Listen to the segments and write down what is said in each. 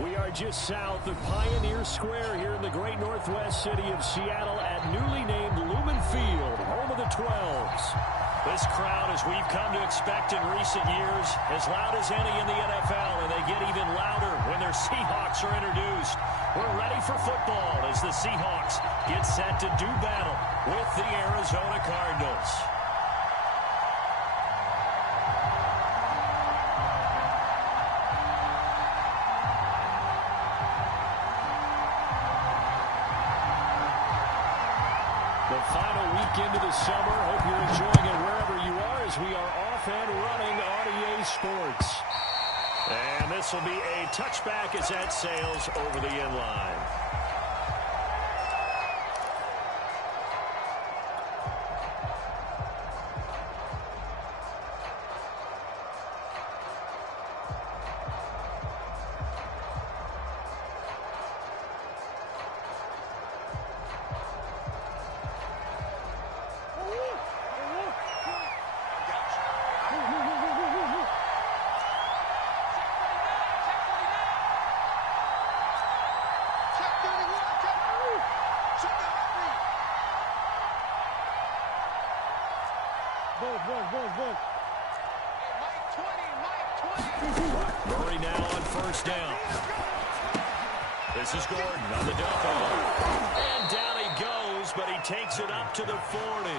We are just south of Pioneer Square here in the great northwest city of Seattle at newly named Lumen Field, home of the 12s. This crowd, as we've come to expect in recent years, as loud as any in the NFL, and they get even louder when their Seahawks are introduced. We're ready for football as the Seahawks get set to do battle with the Arizona Cardinals. The final week into the summer. Hope you're enjoying it wherever you are as we are off and running on EA Sports. And this will be a touchback as that sails over the end line. Murray now on first down. This is Gordon on the dump off. And down he goes, but he takes it up to the 40.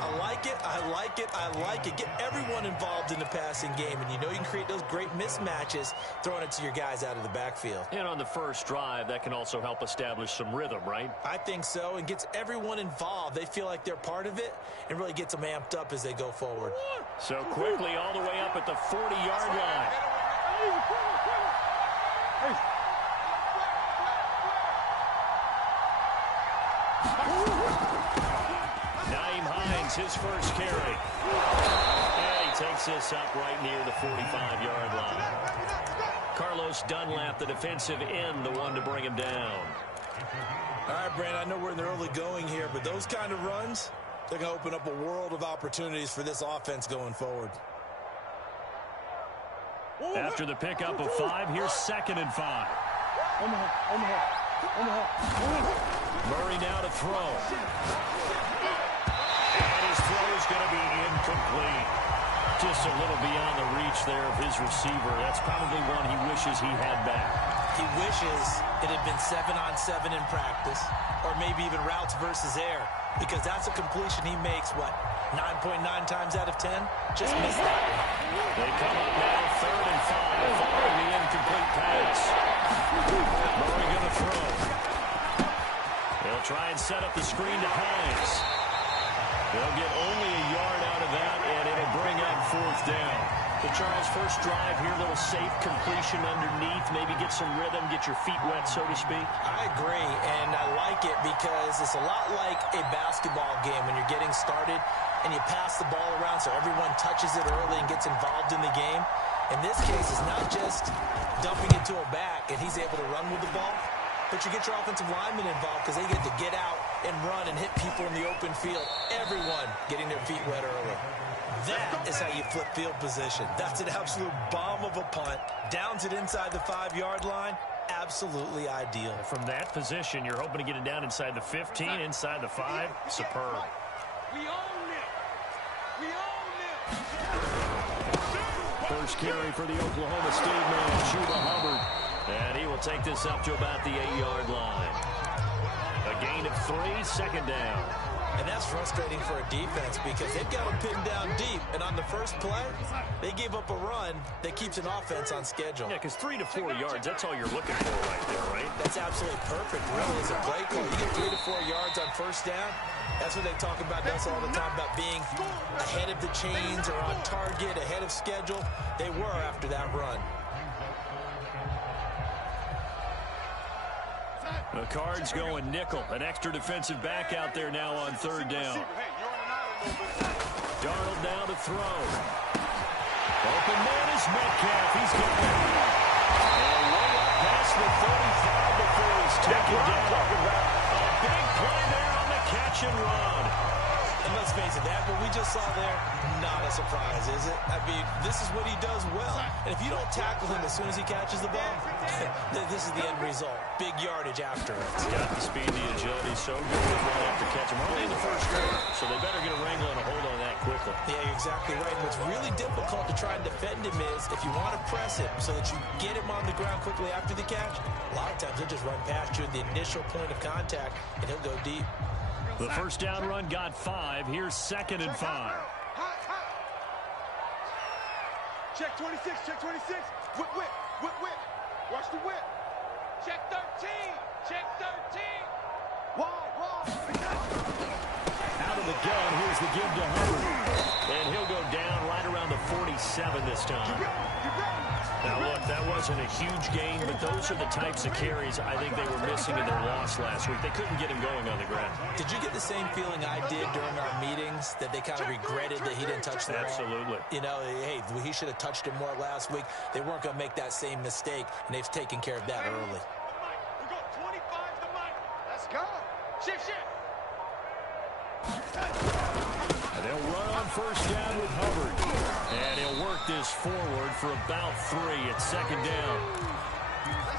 I like it, I like it, I like it. Get everyone involved in the passing game, and you know you can create those great mismatches throwing it to your guys out of the backfield. And on the first drive, that can also help establish some rhythm, right? I think so, and gets everyone involved. They feel like they're part of it, and really gets them amped up as they go forward. So quickly all the way up at the 40-yard line. His first carry. And he takes this up right near the 45-yard line. Carlos Dunlap, the defensive end, the one to bring him down. All right, Brandon, I know we're in the early going here, but those kind of runs, they're going to open up a world of opportunities for this offense going forward. After the pickup of 5, here's 2nd and 5. Murray now to throw. Throw's going to be incomplete. Just a little beyond the reach there of his receiver. That's probably one he wishes he had back. He wishes it had been 7-on-7 in practice, or maybe even routes versus air, because that's a completion he makes, what, 9.9 times out of 10? Just missed that one. They come up now 3rd and 5 following the incomplete pass. Murray going to throw. They'll try and set up the screen to Hines. They'll get only a yard out of that, and it'll bring up 4th down. So, Charles, first drive here, little safe completion underneath, maybe get some rhythm, get your feet wet, so to speak. I agree, and I like it because it's a lot like a basketball game when you're getting started and you pass the ball around so everyone touches it early and gets involved in the game. In this case, it's not just dumping it to a back and he's able to run with the ball, but you get your offensive linemen involved because they get to get out and run and hit people in the open field. Everyone getting their feet wet early. That is how you flip field position. That's an absolute bomb of a punt. Downs it inside the 5-yard line. Absolutely ideal. From that position, you're hoping to get it down inside the 15, inside the 5. Superb. We own it. We own it. First carry for the Oklahoma State man, Chuba Hubbard. And he will take this up to about the 8-yard line. A gain of 3, 2nd down. And that's frustrating for a defense because they've got them pinned down deep. And on the first play, they gave up a run that keeps an offense on schedule. Yeah, because 3 to 4 yards, that's all you're looking for right there, right? That's absolutely perfect, really, as a play call. You get 3 to 4 yards on first down. That's what they talk about us all the time, about being ahead of the chains or on target, ahead of schedule. They were after that run. The Cards going nickel. An extra defensive back out there now on 3rd down. Darnold now to throw. Open man is Metcalf. He's got it. And way up past the 35 before he's taken down. A big play there on the catch and run. And let's face it, that what we just saw there, not a surprise, is it? I mean, this is what he does well. And if you don't tackle him as soon as he catches the ball, this is the end result. Big yardage after it. He's got the speed, the agility, so good with run after catch. We're only in the first quarter, so they better get a wrangle and a hold on that quickly. Yeah, you're exactly right. What's really difficult to try and defend him is if you want to press him so that you get him on the ground quickly after the catch, a lot of times he'll just run past you at the initial point of contact, and he'll go deep. The first down run got 5. Here's 2nd and 5. Check 26, check 26. Whip, whip, whip, whip. Watch the whip. Check 13, check 13. Wide. Out of the gun, here's the give to Hubbard. And he'll go down right around the 47 this time. Now, look, that wasn't a huge gain, but those are the types of carries I think they were missing in their loss last week. They couldn't get him going on the ground. Did you get the same feeling I did during our meetings, that they kind of regretted that he didn't touch the ball? Absolutely. You know, hey, he should have touched him more last week. They weren't going to make that same mistake, and they've taken care of that early. We got 25 to Mike. Let's go. Shift. And they'll run on first down with Hubbard. And he'll work this forward for about 3 at 2nd down.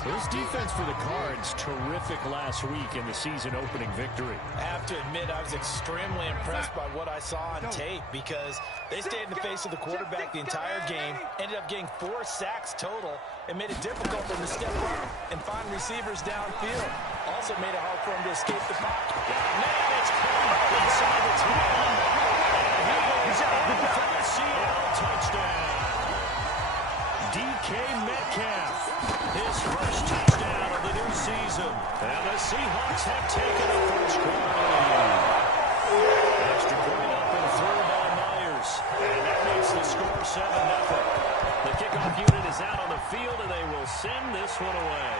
This defense for the Cards, terrific last week in the season-opening victory. I have to admit, I was extremely impressed by what I saw on tape because they stayed in the face of the quarterback the entire game, ended up getting 4 sacks total, and made it difficult for him to step up and find receivers downfield. Also made it hard for him to escape the pocket. Man, it's caught inside the 10. And he goes out for the Seattle touchdown. DK Metcalf, his first touchdown of the new season. And the Seahawks have taken a first quarter lead. Extra point up and through by Myers. And that makes the score 7-0. The kickoff unit is out on the field, and they will send this one away.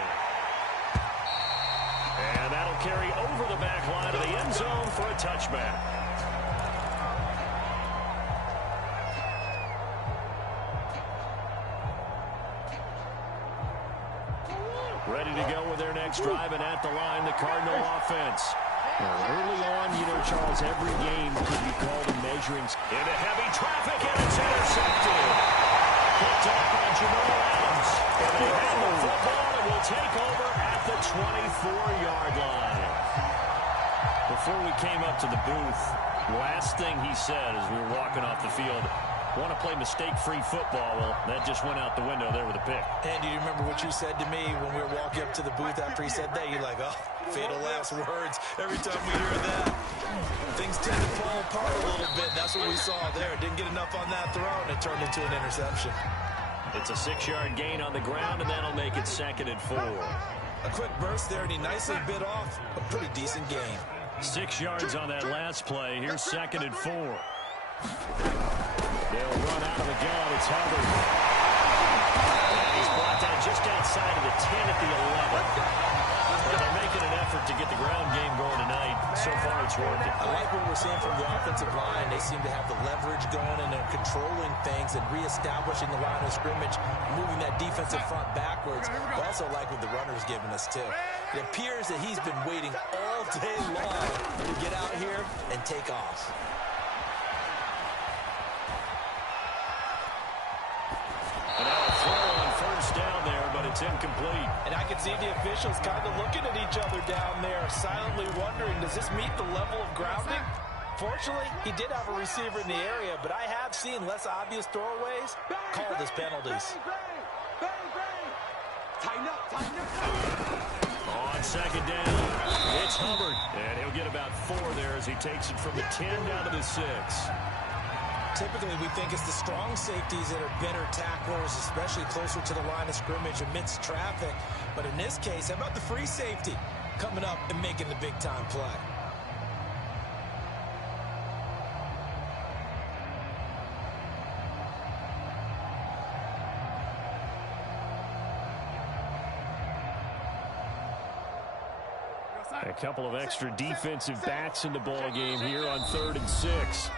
And that'll carry over the back line of the end zone for a touchback. Ready to go with their next drive, and at the line, the Cardinal offense. Well, early on, you know, Charles, every game could be called a measuring into heavy traffic, and it's intercepted. Picked up by Jamal Adams. And they have the football and will take over at the 24-yard line. Before we came up to the booth, last thing he said as we were walking off the field, want to play mistake-free football. Well, that just went out the window there with a pick. And do you remember what you said to me when we were walking up to the booth after he said that? You're like, oh, fatal last words. Every time we hear that, things tend to fall apart a little bit. That's what we saw there. Didn't get enough on that throw, and it turned into an interception. It's a 6-yard gain on the ground, and that'll make it 2nd and 4. A quick burst there, and he nicely bit off a pretty decent gain. 6 yards on that last play. Here's 2nd and 4. They'll run out of the gun. It's Hubbard. And he's brought down just outside of the 10 at the 11. And they're making an effort to get the ground game going tonight. So far, it's working. I like what we're seeing from the offensive line. They seem to have the leverage going, and they're controlling things and reestablishing the line of scrimmage, moving that defensive front backwards. I also like what the runner's giving us, too. It appears that he's been waiting all day long to get out here and take off. And now a throw on first down there, but it's incomplete. And I can see the officials kind of looking at each other down there, silently wondering, does this meet the level of grounding? Fortunately, he did have a receiver in the area, but I have seen less obvious throwaways called as penalties. Tighten up. On 2nd down, it's Hubbard. And he'll get about 4 there as he takes it from the 10 down to the 6. Typically, we think it's the strong safeties that are better tacklers, especially closer to the line of scrimmage amidst traffic. But in this case, how about the free safety coming up and making the big-time play? A couple of extra defensive backs in the ball game here on 3rd and 6.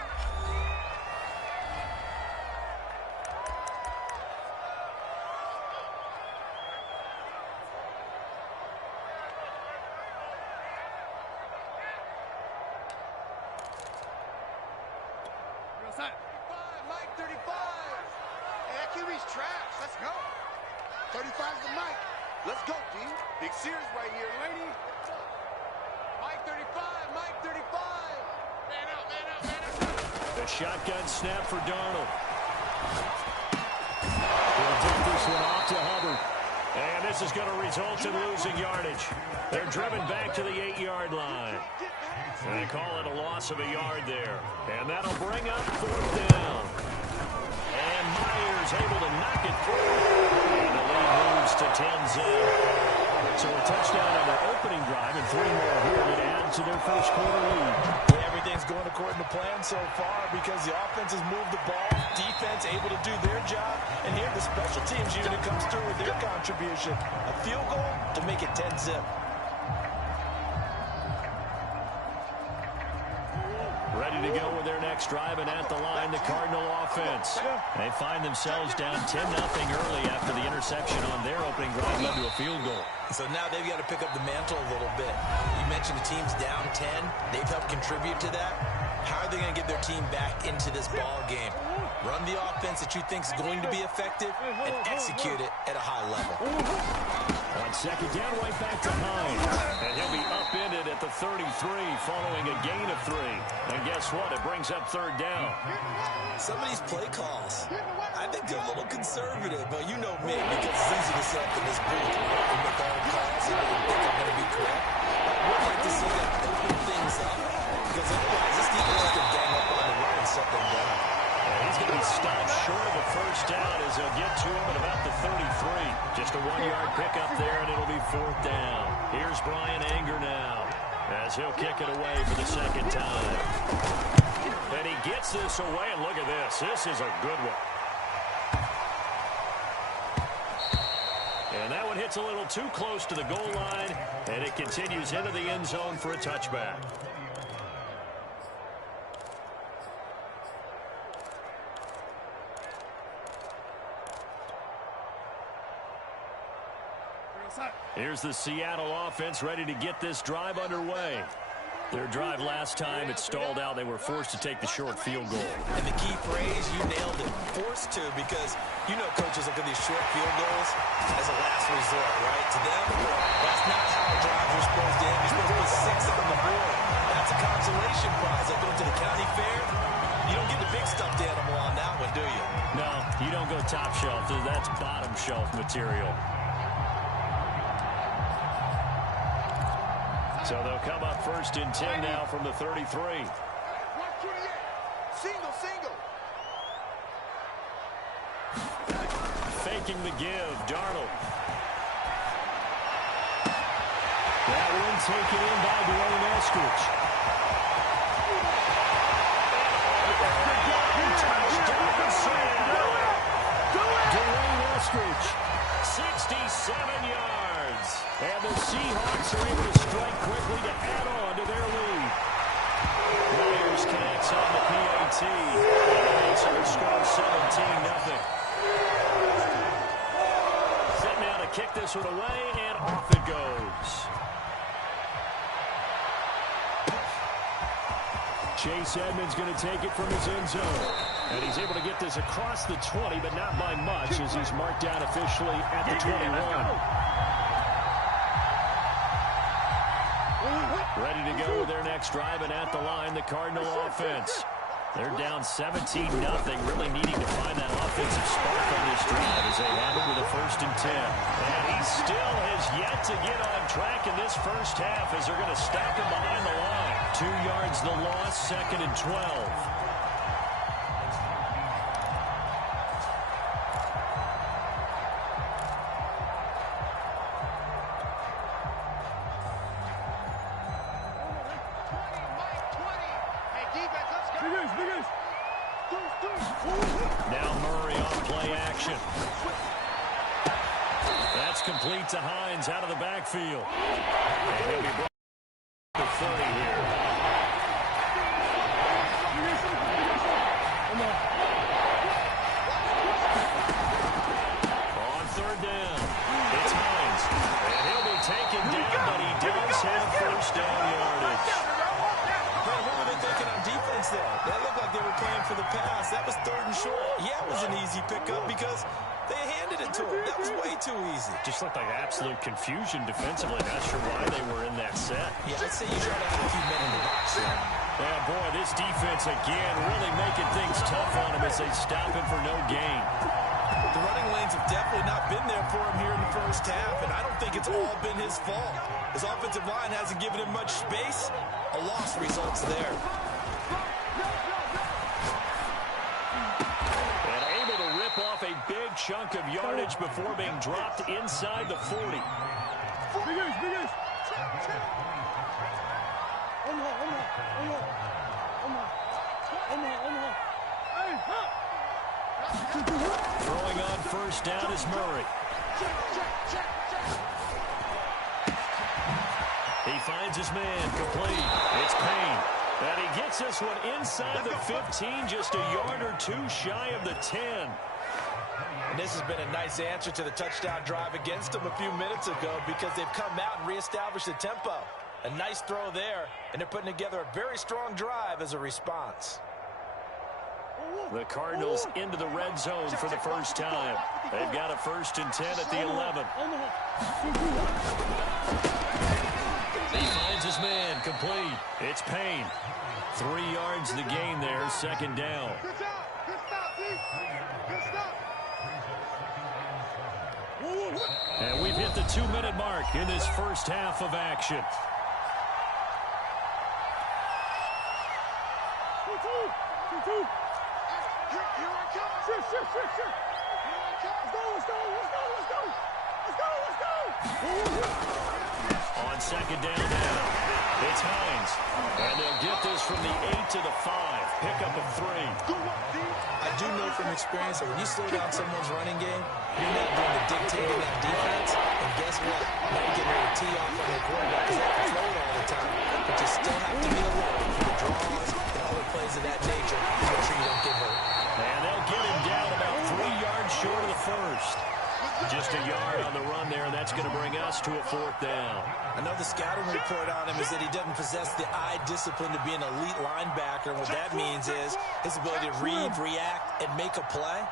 Mike 35. Hey, that QB's trash. Let's go. 35's the Mike. Let's go, D. Big Sears right here, lady. Mike 35, Mike 35. Man out, man out, man out. The shotgun snap for Darnold. He'll take this one off to Hubbard. And this is going to result in losing yardage. They're driven back to the 8-yard line. And they call it a loss of a yard there. And that'll bring up 4th down. And Myers able to knock it through. And the lead moves to 10-0. So a touchdown on their opening drive and 3 more here to add to their first quarter lead. Yeah, everything's going according to plan so far because the offense has moved the ball, defense able to do their job, and here the special teams unit comes through with their contribution. A field goal to make it 10-zip. Ready to go with their next drive, and at the line, the Cardinal offense. They find themselves down 10-0 early after the interception on their opening drive led to a field goal. So now they've got to pick up the mantle a little bit. You mentioned the team's down 10. They've helped contribute to that. How are they going to get their team back into this ball game? Run the offense that you think is going to be effective and execute it at a high level. On second down, right back to Hines. And he'll be upended at the 33 following a gain of 3. And guess what? It brings up 3rd down. Some of these play calls, I think they're a little conservative, but you know me, because it's easy to set up in this booth and make all the calls and think I'm going to be correct. But I would like to see them open things up, because otherwise this defense could gang up on the run and shut them down. And he's going to be stopped short of the first down as he'll get to him at about the 33. Just a 1-yard pickup there, and it'll be 4th down. Here's Brian Anger now as he'll kick it away for the second time. And he gets this away, and look at this. This is a good one. And that one hits a little too close to the goal line, and it continues into the end zone for a touchback. Here's the Seattle offense ready to get this drive underway. Their drive last time, it stalled out. They were forced to take the short field goal. And the key phrase, you nailed it, forced to, because you know coaches look at these short field goals as a last resort, right? To them, that's not how drives are supposed to end. You're supposed to put 6 on the board. That's a consolation prize. Like going to the county fair, you don't get the big stuffed animal on that one, do you? No, you don't go top shelf. That's bottom shelf material. So they'll come up 1st and 10 now from the 33. 128. Single, single. Faking the give, Darnold. That one taken in by Dwayne Eskridge. Dwayne Eskridge, 67 yards. And the Seahawks are able to strike quickly to add on to their lead. Myers connects on the PAT. And so it scores 17-0. Set now to kick this one away, and off it goes. Chase Edmonds going to take it from his end zone. And he's able to get this across the 20, but not by much, as he's marked down officially at the 21. Ready to go with their next drive, and at the line, the Cardinal offense. They're down 17-0, really needing to find that offensive spark on this drive as they have it with a 1st and 10. And he still has yet to get on track in this first half as they're going to stop him behind the line. 2 yards the loss, 2nd and 12. Now Murray on play action. That's complete to Hines out of the backfield. And he'll be brought to 30 here. On 3rd down, it's Hines. And he'll be taken down, but he does have 1st down yardage. What were they thinking on defense there? That looked like they were playing for the pass. That was 3rd and short. Yeah, it was an easy pickup because they handed it to him. That was way too easy. Just looked like absolute confusion defensively. Not sure why they were in that set. Yeah, I'd say you try to add a few men in the box there. Yeah, boy, this defense again really making things tough on him as they stop him for no gain. The running lanes have definitely not been there for him here in the first half, and I don't think it's all been his fault. His offensive line hasn't given him much space. A loss results there. And able to rip off a big chunk of yardage before being dropped inside the 40. Throwing on first down is Murray. He finds his man, complete. It's Payne. And he gets this one inside the 15, just a yard or two shy of the 10. And this has been a nice answer to the touchdown drive against them a few minutes ago because they've come out and reestablished the tempo. A nice throw there, and they're putting together a very strong drive as a response. The Cardinals into the red zone for the first time. They've got a 1st and 10 at the 11. He finds his man, complete. It's Payne. 3 yards the gain there, 2nd down. And we've hit the 2-minute mark in this first half of action. On 2nd down now, it's Hines. And they'll get this from the 8 to the 5. Pickup of 3. I do know from experience that when you slow down someone's running game, you're not doing the dictating that defense. And guess what? Now you're getting ready to tee off on their quarterback because they have to throw it all the time. But you still have to be alert for the draws and other plays of that nature to make sure you don't get hurt. And they'll get him down about 3 yards short of the 1st. Just a yard on the run there, and that's going to bring us to a 4th down. I know the scouting report on him is that he doesn't possess the eye discipline to be an elite linebacker. And what that means is his ability to read, react, and make a play.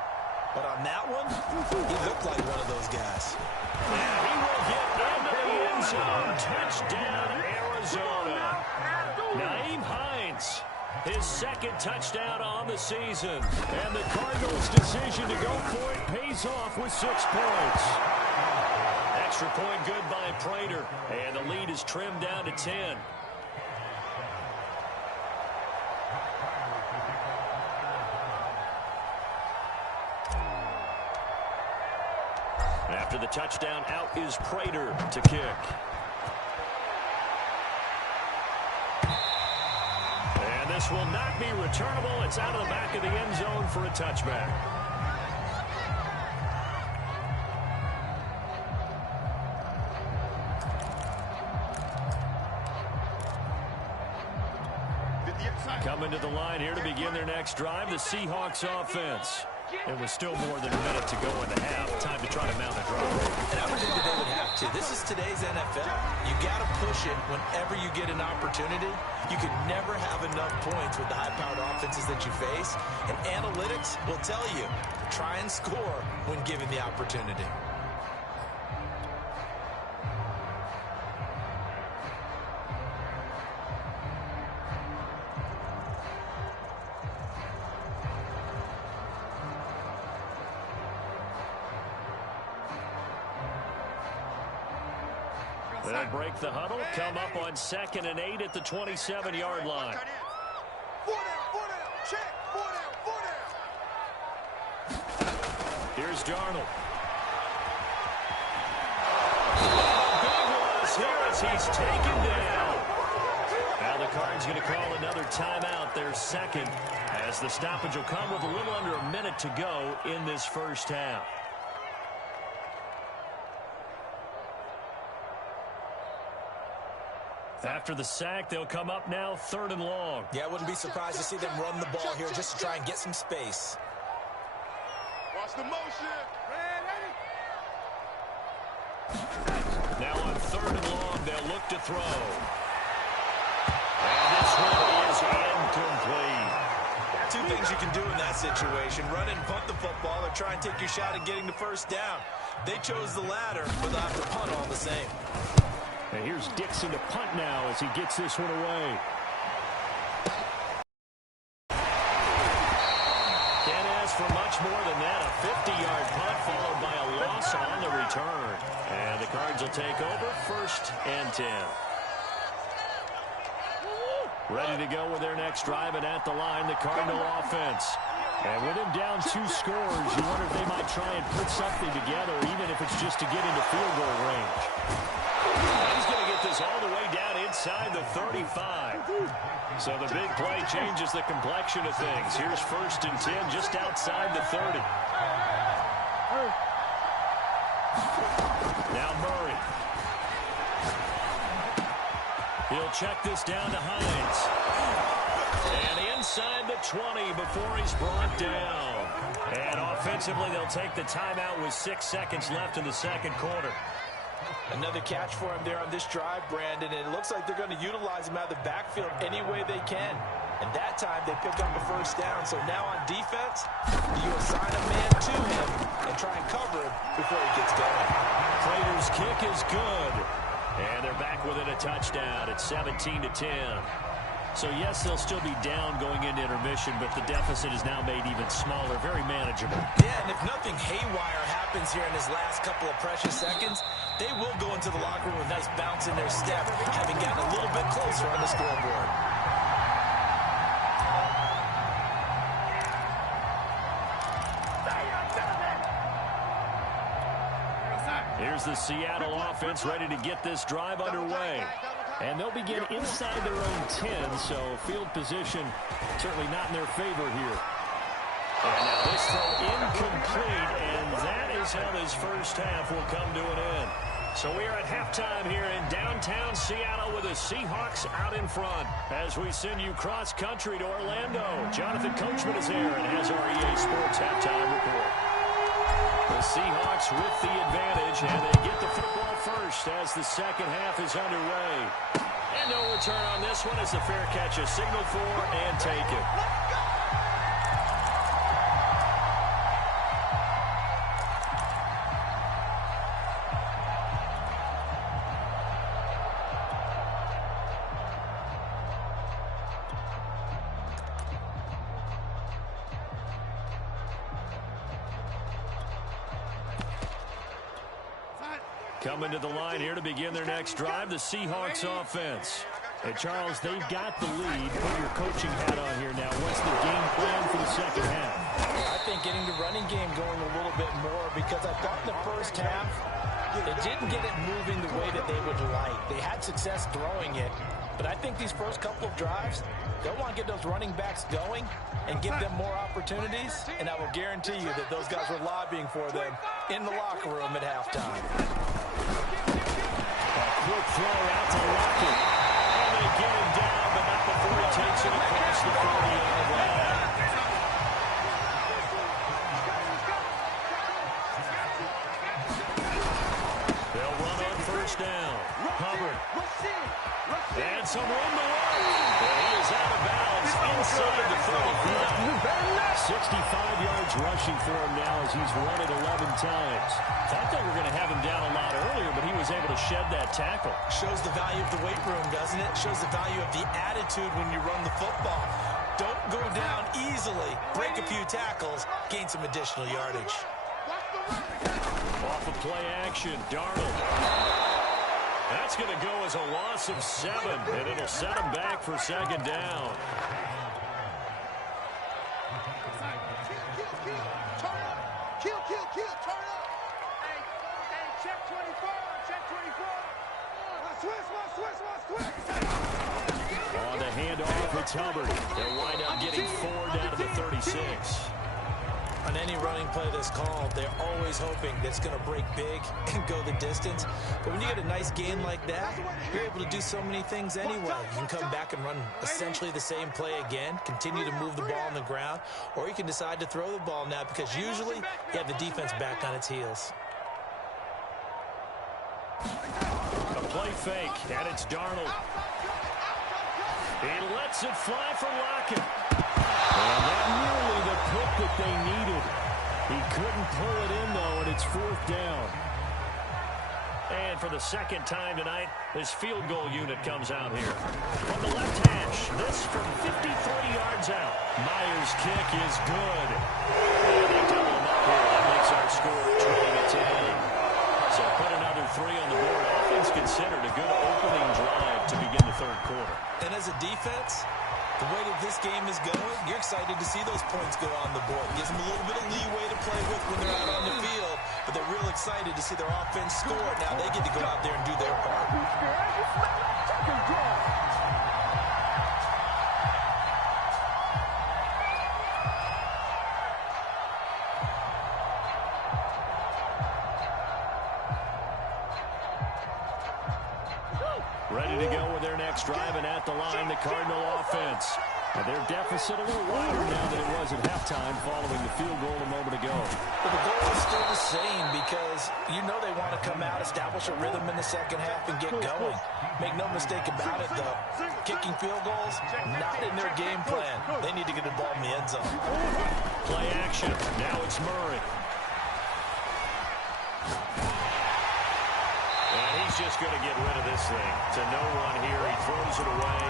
But on that one, he looked like one of those guys. And he will get into the end zone. Touchdown, Arizona. Nyheim Hines, his 2nd touchdown on the season. And the Cardinals' decision to go for it pays off with 6 points. Extra point good by Prater. And the lead is trimmed down to 10. After the touchdown, out is Prater to kick. And this will not be returnable. It's out of the back of the end zone for a touchback. Coming to the line here to begin their next drive, the Seahawks offense. It was still more than a minute to go in the half. Time to try to mount a drive. And I would think that they would have to. This is today's NFL. You got to push it whenever you get an opportunity. You can never have enough points with the high-powered offenses that you face. And analytics will tell you, try and score when given the opportunity. They'll break the huddle, come up on 2nd and 8 at the 27-yard line. Here's Darnold. Big loss here as he's taken down. Now the Cards going to call another timeout, their 2nd, as the stoppage will come with a little under a minute to go in this first half. After the sack, they'll come up now 3rd and long. Yeah, I wouldn't be surprised to see them run the ball here just to try and get some space. Watch the motion. Now on 3rd and long, they'll look to throw. And this one is incomplete. two things you can do in that situation: run and punt the football, or try and take your shot at getting the first down. They chose the latter, but they'll have to punt all the same. And here's Dixon to punt now as he gets this one away. Can't ask for much more than that. A 50-yard punt followed by a loss on the return. And the Cards will take over, 1st and 10. Ready to go with their next drive, and at the line, the Cardinal offense. And with him down 2 scores, you wonder if they might try and put something together, even if it's just to get into field goal range. He's going to get this all the way down inside the 35. So the big play changes the complexion of things. Here's 1st and 10 just outside the 30. Now Murray. He'll check this down to Hines. And inside the 20 before he's brought down. And offensively, they'll take the timeout with 6 seconds left in the second quarter. Another catch for him there on this drive, Brandon, and it looks like they're going to utilize him out of the backfield any way they can. And that time, they pick up a first down. So now on defense, you assign a man to him and try and cover him before he gets going. Prater's kick is good. And they're back within a touchdown at 17-10. So, yes, they'll still be down going into intermission, but the deficit is now made even smaller, very manageable. Yeah, and if nothing haywire happens here in his last couple of precious seconds, they will go into the locker room with a nice bounce in their step, having gotten a little bit closer on the scoreboard. Here's the Seattle offense ready to get this drive underway. And they'll begin inside their own 10, so field position certainly not in their favor here. And now this throw incomplete, and that is how this first half will come to an end. So we are at halftime here in downtown Seattle with the Seahawks out in front. As we send you cross-country to Orlando, Jonathan Coachman is there and has our EA Sports halftime report. The Seahawks with the advantage, and they get the football first as the second half is underway. And no return on this one as the fair catch is signaled for and taken. Coming to the line here to begin their next drive, the Seahawks offense. And Charles, they've got the lead. Put your coaching hat on here now. What's the game plan for the second half? I think getting the running game going a little bit more, because I thought in the first half they didn't get it moving the way that they would like. They had success throwing it, but I think these first couple of drives, they'll want to get those running backs going and give them more opportunities, and I will guarantee you that those guys were lobbying for them in the locker room at halftime. Quick throw out to Lockett. And they get him down, but not before he takes it across the 40-yard line. They'll run on first down. Hubbard. And some room to run. And he is out of bounds inside the 35. 65 yards rushing for him now as he's run it 11 times. Thought they were going to have him down a lot earlier, but he was able to shed that tackle. Shows the value of the weight room, doesn't it? Shows the value of the attitude when you run the football. Don't go down easily. Break a few tackles. Gain some additional yardage. Off of play action, Darnold. That's going to go as a loss of 7, and it'll set him back for second down. Kill, turn up. Hey, check 24, check 24. On the handoff, it's Hubbard. They'll wind up getting 4 down to the 36. On any running play that's called, they're always hoping that it's going to break big and go the distance. But when you get a nice game like that, you're able to do so many things anyway. You can come back and run essentially the same play again, continue to move the ball on the ground, or you can decide to throw the ball now, because usually you have the defense back on its heels. A play fake, and it's Darnold. He lets it fly for Lockett. And that that they needed. He couldn't pull it in, though, and it's 4th down. And for the second time tonight, his field goal unit comes out here. On the left hash, this from 53 yards out. Myers' kick is good. And they double him up here. That makes our score 20-10. So put another 3 on the board. Offense considered a good opening drive to begin the third quarter. And as a defense, the way that this game is going, you're excited to see those points go on the board. Gives them a little bit of leeway to play with when they're out on the field, but they're real excited to see their offense score. Now they get to go out there and do their part. Ready to go with their next drive, and at the line, the Cardinal offense. And their deficit a little wider now than it was at halftime following the field goal a moment ago. But the goal is still the same because you know they want to come out, establish a rhythm in the second half, and get going. Make no mistake about it, though. Kicking field goals, not in their game plan. They need to get the ball in the end zone. Play action. Now it's Murray. And he's just going to get rid of this thing. To no one here. He throws it away.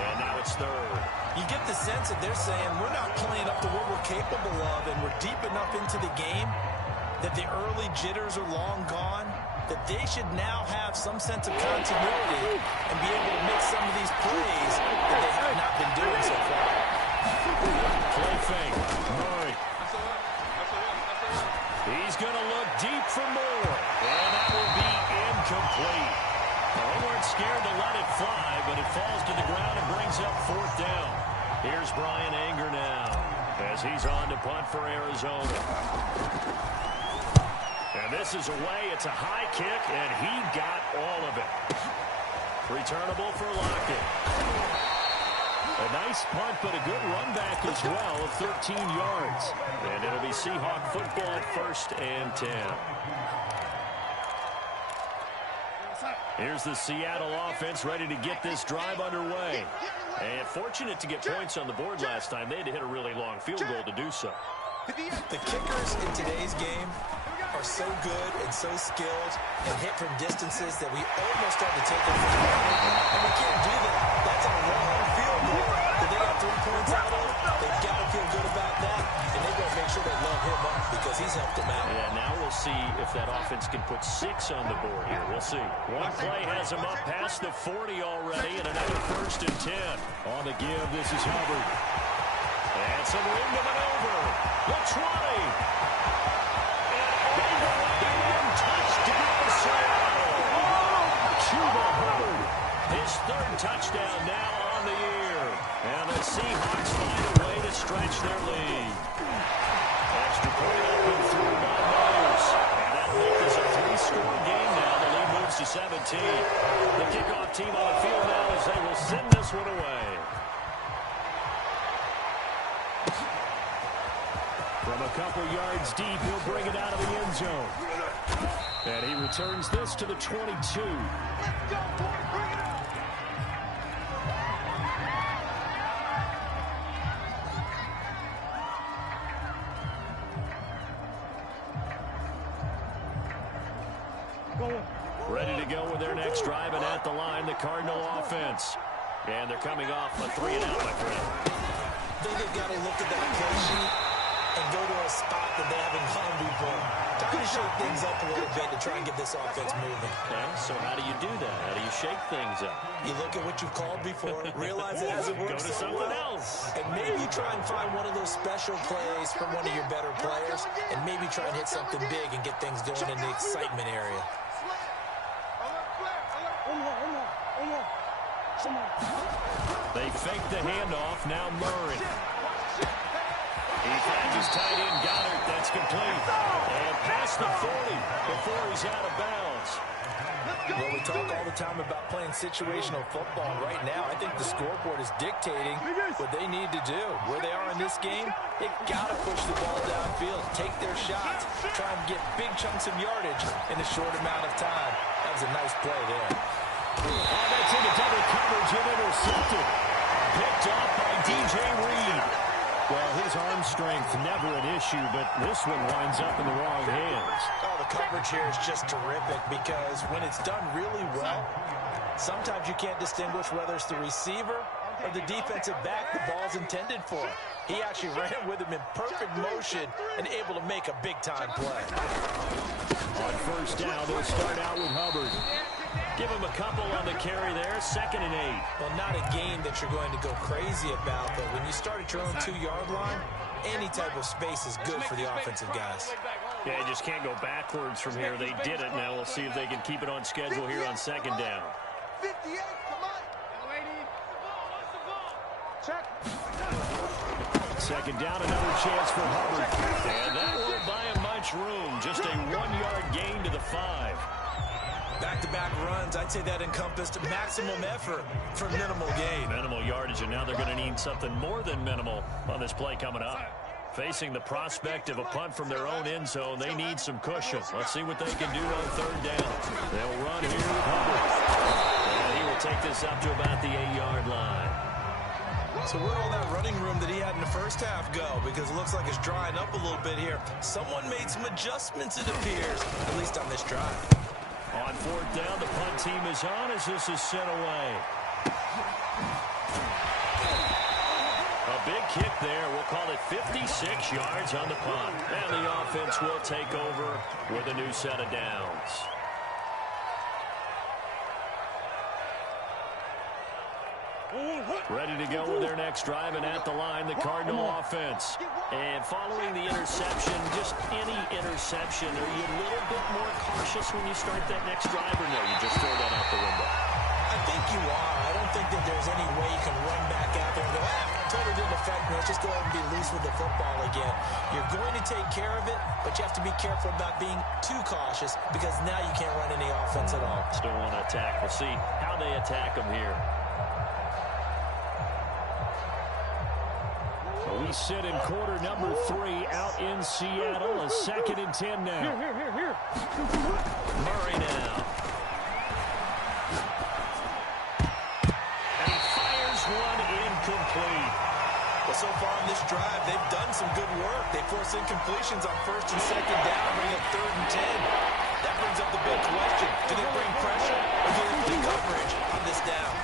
And now it's 3rd. You get the sense that they're saying we're not playing up to what we're capable of, and we're deep enough into the game that the early jitters are long gone, that they should now have some sense of continuity and be able to make some of these plays that they have not been doing so far. Play fake. Murray. He's going to look deep for more. And that will be incomplete. Well, they weren't scared to let it fly, but it falls to the ground and brings up 4th down. Here's Brian Anger now as he's on to punt for Arizona. And this is away. It's a high kick, and he got all of it. Returnable for Lockett. A nice punt, but a good run back as well of 13 yards. And it'll be Seahawk football, 1st and 10. Here's the Seattle offense ready to get this drive underway. And fortunate to get points on the board last time. They had to hit a really long field goal to do so. The kickers in today's game are so good and so skilled and hit from distances that we almost start to take them for granted. And we can't do that. That's a long field goal that they got 3 points out of. They've got to feel good about that. And they've got to make sure they love him up because he's helped them out. Yeah, now we'll see if that offense can put 6 on the board here. We'll see. One play has him up past the 40 already, and another 1st and 10. On the give, this is Hubbard. And some room to maneuver. The 20. And touchdown, Seattle. Chuba Hubbard. His 3rd touchdown now on the year. And the Seahawks find a way to stretch their lead. Extra point open through by Myers. And that'll make this a 3-score game now. The lead moves to 17. The kickoff team on the field now as they will send this one away. From a couple yards deep, he'll bring it out of the end zone. And he returns this to the 22. Let's go, boy. Bring it up. Ready to go with their next drive, and at the line, the Cardinal offense. And they're coming off a 3-and-out, my friend. I think they've got to look at that play sheet and go to a spot that they haven't gone before. Trying to shake things up a little bit to try and get this offense moving. Okay, so how do you do that? How do you shake things up? You look at what you've called before, realize it hasn't worked Go to so something well, else. and maybe try and find one of those special plays from one of your better players, and maybe try and hit something big and get things going in the excitement area. They fake the handoff. Now Murray. He finds his tight end Goddard. That's complete. And past the 40 before he's out of bounds. Well, we talk all the time about playing situational football. And right now, I think the scoreboard is dictating what they need to do. Where they are in this game, they've got to push the ball downfield, take their shots, try and get big chunks of yardage in a short amount of time. That was a nice play there. Oh, that's into double coverage and intercepted. Picked off by DJ Reed. Well, his arm strength never an issue, but this one winds up in the wrong hands. Oh, the coverage here is just terrific because when it's done really well, sometimes you can't distinguish whether it's the receiver or the defensive back the ball's intended for. He actually ran with him in perfect motion and able to make a big-time play. On first down, they'll start out with Hubbard. Give him a couple on the carry there, 2nd and 8. Well, not a game that you're going to go crazy about, but when you start at your own 2-yard line, any type of space is good for the offensive guys. Yeah, you just can't go backwards from here. They did it. Now we'll see if they can keep it on schedule here on 2nd down. 58, come on. Check. 2nd down, another chance for Hubbard. And that won't buy him much room. Just a 1-yard gain to the 5. Back-to-back runs, I'd say that encompassed maximum effort for minimal gain. Minimal yardage, and now they're going to need something more than minimal on this play coming up. Facing the prospect of a punt from their own end zone, they need some cushion. Let's see what they can do on 3rd down. They'll run here with Hubbard. And he will take this up to about the 8-yard line. So where'd all that running room that he had in the first half go? Because it looks like it's drying up a little bit here. Someone made some adjustments, it appears, at least on this drive. On 4th down, the punt team is on as this is sent away. A big kick there. We'll call it 56 yards on the punt. And the offense will take over with a new set of downs. Ready to go with their next drive, and at the line, the Cardinal offense. And following the interception, just any interception, are you a little bit more cautious when you start that next drive, or no, you just throw that out the window? I think you are. I don't think that there's any way you can run back out there and go, totally didn't affect me. Let's just go ahead and be loose with the football again. You're going to take care of it, but you have to be careful about being too cautious because now you can't run any offense at all. Still want to attack. We'll see how they attack them here. We sit in quarter number 3 out in Seattle. A 2nd and 10 now. Here. Murray now. And he fires one incomplete. Well, so far on this drive, they've done some good work. They force incompletions on 1st and 2nd down, bring up 3rd and 10. That brings up the big question. Do they bring pressure or do they play coverage on this down?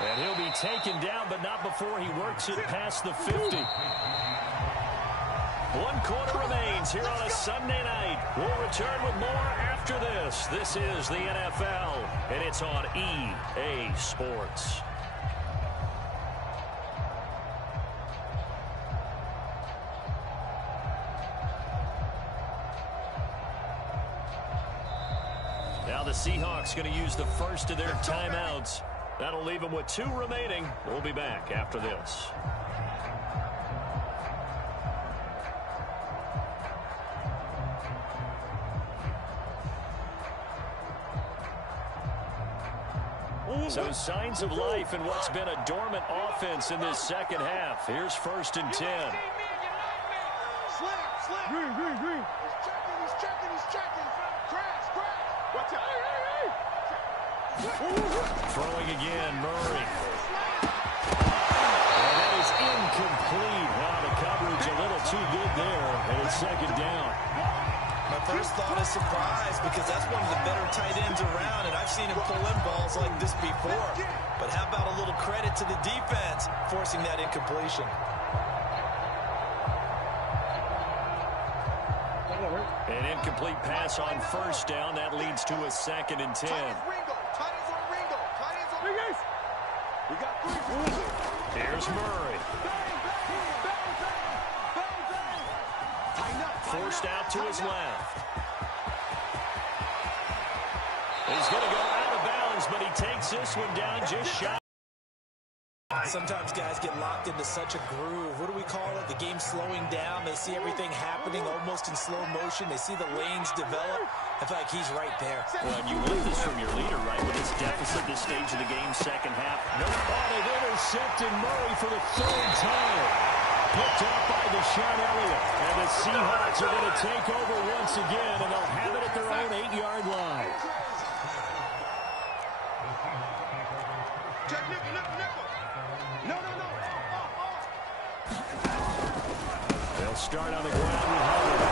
And he'll be taken down, but not before he works it past the 50. 1 quarter remains here on a Sunday night. We'll return with more after this. This is the NFL, and it's on EA Sports. Now the Seahawks going to use the first of their timeouts. That'll leave them with 2 remaining. We'll be back after this. So signs of life in what's been a dormant offense in this second half. Here's 1st and 10. Green. He's checking. Crash. Watch out. Throwing again, Murray. And that is incomplete. Wow, the coverage a little too good there. And it's 2nd down. My first thought is surprise because that's one of the better tight ends around, and I've seen him pull in balls like this before. But how about a little credit to the defense forcing that incompletion? An incomplete pass on 1st down. That leads to a 2nd and 10. We got 3. Here's Murray. Forced out to his left. He's going to go out of bounds, but he takes this one down just shy. Sometimes guys get locked into such a groove. What do we call it? The game's slowing down. They see everything happening almost in slow motion. They see the lanes develop. I feel like he's right there. Well, you want this from your leader, right? With this deficit, this stage of the game, second half. No, they've intercepted Murray for the 3rd time. Picked up by Deshaun Elliott. And the Seahawks are going to take over once again, and they'll have it at their own 8-yard line. Check, nickel. No. start on the ground with Hubbard.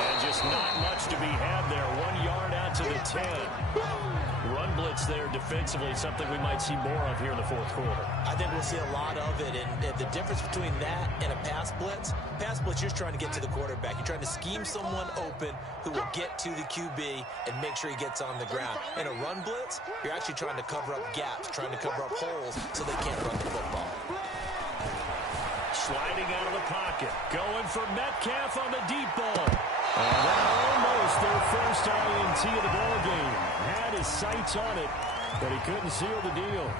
And just not much to be had there. 1 yard out to the 10. Run blitz there defensively, something we might see more of here in the fourth quarter. I think we'll see a lot of it, and the difference between that and a pass blitz, you're just trying to get to the quarterback. You're trying to scheme someone open who will get to the QB and make sure he gets on the ground. In a run blitz, you're actually trying to cover up gaps, trying to cover up holes so they can't run the football. Sliding out of the pocket, going for Metcalf on the deep ball. Almost their first INT of the ball game. Had his sights on it, but he couldn't seal the deal.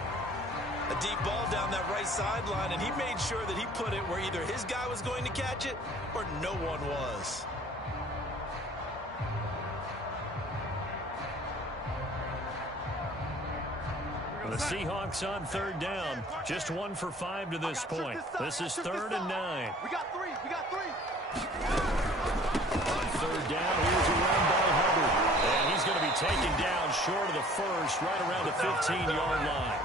A deep ball down that right sideline, and he made sure that he put it where either his guy was going to catch it or no one was. The Seahawks on third down. Just 1 for 5 to this point. This is 3rd and 9. We got three. On third down, here's a run by Hubbard. And he's going to be taken down short of the first, right around the 15-yard line.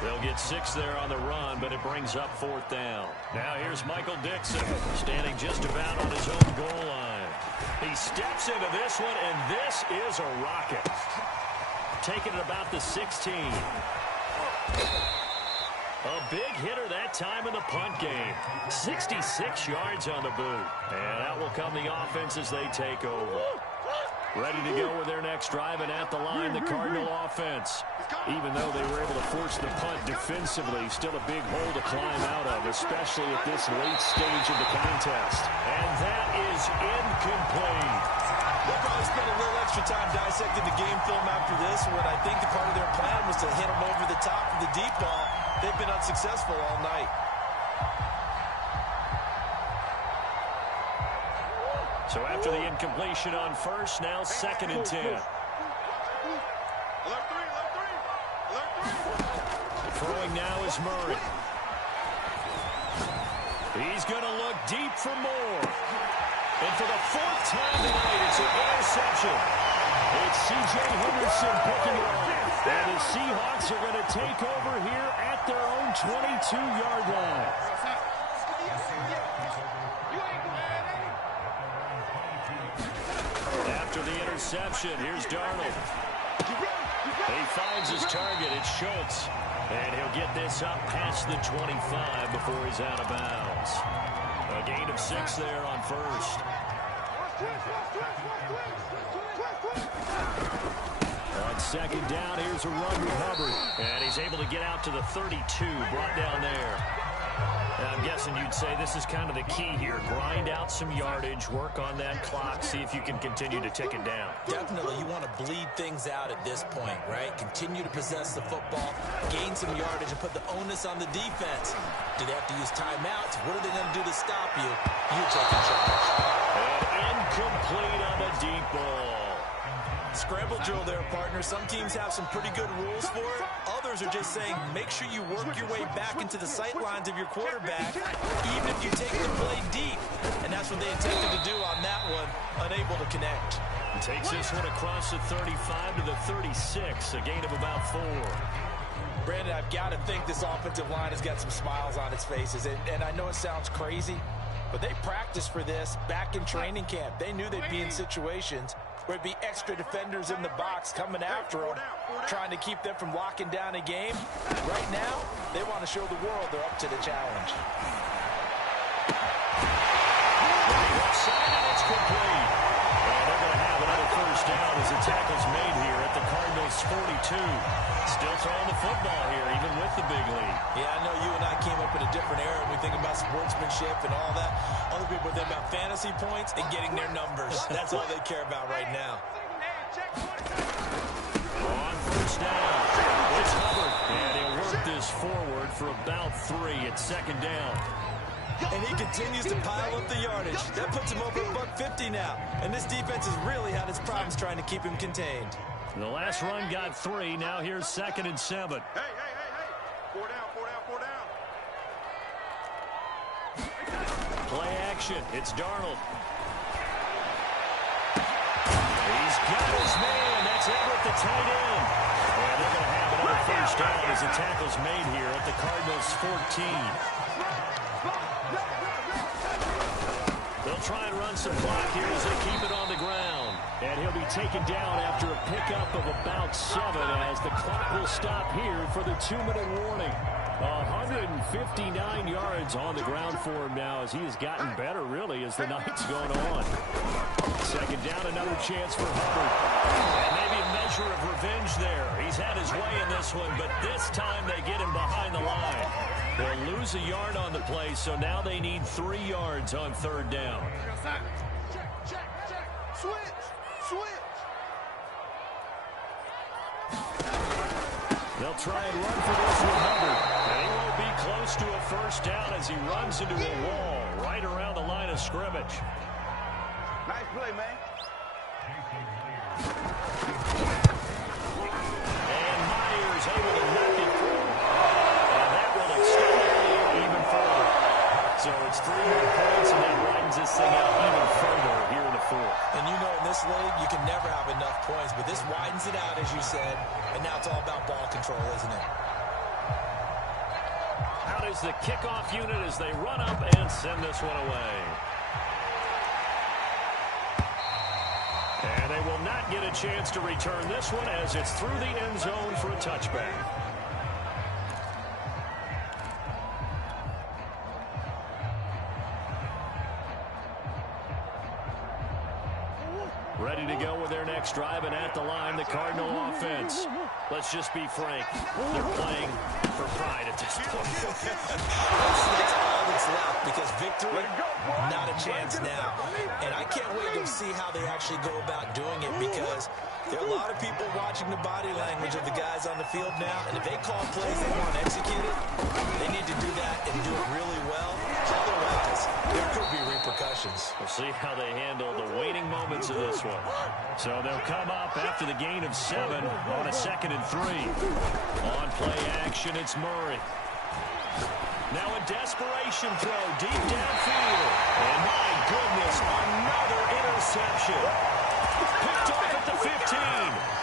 They'll get 6 there on the run, but it brings up 4th down. Now here's Michael Dixon, standing just about on his own goal line. He steps into this one, and this is a rocket. Taking it about the 16. A big hitter that time in the punt game. 66 yards on the boot. And out will come the offense as they take over. Ready to go with their next drive, and at the line, the Cardinal offense. Even though they were able to force the punt defensively, still a big hole to climb out of, especially at this late stage of the contest. And that is incomplete. They'll probably spend a little extra time dissecting the game film after this, when I think the part of their plan was to hit them over the top of the deep ball. They've been unsuccessful all night. So after the incompletion on first, now 2nd and 10. Throwing now is Murray. He's going to look deep for more. And for the 4th time tonight, it's an interception. It's C.J. Henderson picking it up. And the Seahawks are going to take over here at their own 22-yard line. After the interception, here's Darnold. He finds his target. It's Schultz. And he'll get this up past the 25 before he's out of bounds. A gain of 6 there on first. On 2nd down, here's a run with Hubbard. And he's able to get out to the 32, brought down there. And I'm guessing you'd say this is kind of the key here. Grind out some yardage, work on that clock, see if you can continue to tick it down. Definitely, you want to bleed things out at this point, right? Continue to possess the football, gain some yardage, and put the onus on the defense. Do they have to use timeouts? What are they going to do to stop you? You take the charge. And incomplete on the deep ball. Scramble drill there, partner. Some teams have some pretty good rules for it. Others are just saying, make sure you work your way back into the sight lines of your quarterback, even if you take the play deep. And that's what they attempted to do on that one, unable to connect. Takes this one across the 35 to the 36, a gain of about 4. Brandon, I've got to think this offensive line has got some smiles on its faces. And I know it sounds crazy, but they practiced for this back in training camp. They knew they'd be in situations where it'd be extra defenders in the box coming after them, trying to keep them from locking down a game. Right now, they want to show the world they're up to the challenge. Left side, and it's complete. And they're going to have another first down as the tackle's made here at the Cardinals' 42. Still throwing the football here, even with the big lead. Yeah, I know you and I came up in a different era when we think about sportsmanship and all that. Other people think about fantasy points and getting their numbers. That's all they care about right now. On first down, it's Hubbard. And he'll work this forward for about 3 at 2nd down. And he continues to pile up the yardage. That puts him over $150 now. And this defense has really had its problems trying to keep him contained. The last run got 3. Now here's 2nd and 7. Hey. 4 down. Play action. It's Darnold. He's got his man. That's Everett, the tight end. And they're going to have another first down as the tackle's made here at the Cardinals' 14. They'll try and run some clock here as they keep it on the ground. And he'll be taken down after a pickup of about 7 as the clock will stop here for the 2-minute warning. 159 yards on the ground for him now as he has gotten better, really, as the night's gone on. Second down, another chance for Hubbard. And maybe a measure of revenge there. He's had his way in this one, but this time they get him behind the line. They'll lose a yard on the play, so now they need 3 yards on third down. Check. Switch. They'll try and run for this with Hubbard. And he won't be close to a first down as he runs into a wall right around the line of scrimmage. Nice play, man. And Myers able to knock it through. And that will extend the lead even further. So it's 3 more points, and that widens this thing out even further here in the fourth. And you know, in this league, you can never have enough points, but this widens it out, as you said, and now it's all about ball control, isn't it? Out is the kickoff unit as they run up and send this one away. And they will not get a chance to return this one as it's through the end zone for a touchback. Ready to go with their next drive, and at the line, the Cardinal offense. Let's just be frank. They're playing for pride at this point. That's all that's left, because victory, not a chance now. And I can't wait to see how they actually go about doing it, because there are a lot of people watching the body language of the guys on the field now, and if they call plays they want executed, they need to do that and do it really well. Otherwise, there could be repercussions. We'll see how they handle the waning moments of this one. So they'll come up after the gain of 7 on a 2nd and 3. On play action, it's Murray. Now a desperation throw deep downfield. And my goodness, another interception. Picked off at the 15.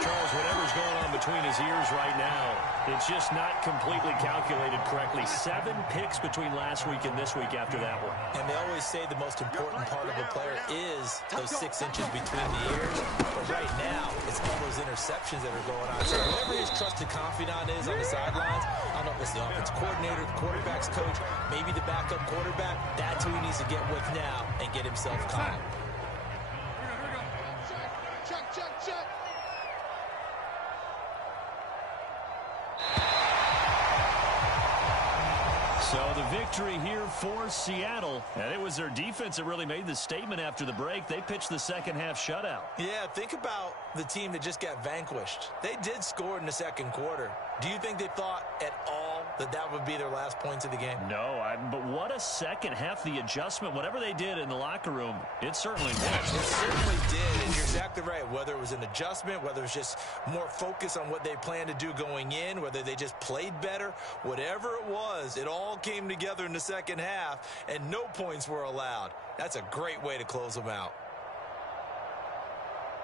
Charles, whatever's going on between his ears right now, it's just not completely calculated correctly. 7 picks between last week and this week after that one. And they always say the most important part of a player is those 6 inches between the ears. But right now, it's all those interceptions that are going on. So whoever his trusted confidant is on the sidelines, I don't know if it's the offense coordinator, the quarterback's coach, maybe the backup quarterback, that's who he needs to get with now and get himself calm. Check. So the victory here for Seattle. And it was their defense that really made the statement after the break. They pitched the second half shutout. Yeah, think about the team that just got vanquished. They did score in the second quarter. Do you think they thought at all that that would be their last points of the game? No, but what a second half. The adjustment, whatever they did in the locker room, it certainly worked. It certainly did, and you're exactly right. Whether it was an adjustment, whether it was just more focus on what they planned to do going in, whether they just played better, whatever it was, it all came together in the second half, and no points were allowed. That's a great way to close them out.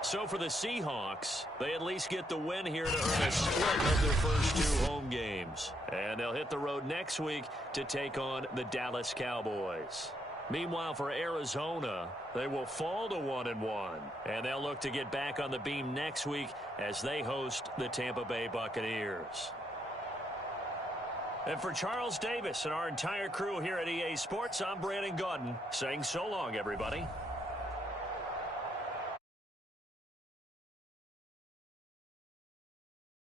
So for the Seahawks, they at least get the win here to earn a split of their first 2 home games. And they'll hit the road next week to take on the Dallas Cowboys. Meanwhile, for Arizona, they will fall to 1-1. And they'll look to get back on the beam next week as they host the Tampa Bay Buccaneers. And for Charles Davis and our entire crew here at EA Sports, I'm Brandon Gaudin saying so long, everybody.